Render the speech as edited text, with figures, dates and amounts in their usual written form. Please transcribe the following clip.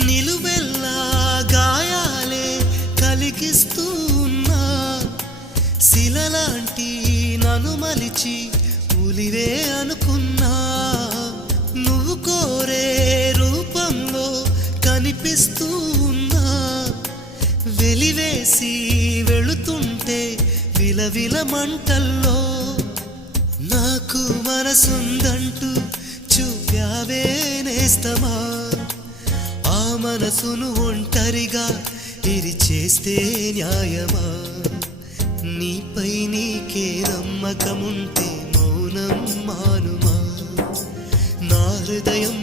నిలువెల్లా గాయాలే కలిగిస్తూ ఉన్నా శిలలాంటి నన్ను మలిచి ఉలివే అనుకున్నా నువ్వు కోరే రూపంలో కనిపిస్తూ ఉన్నా వెలివేసి వెళుతుంటే విలవిల మంటల్లో నాకు మనసుందంటూ చూపావే నేస్తమా ఆ మనసును ఒంటరిగా ఇరిచేస్తే న్యాయమా నీపై నీకే నమ్మకముంటే మౌనం మానుమా నా హృదయం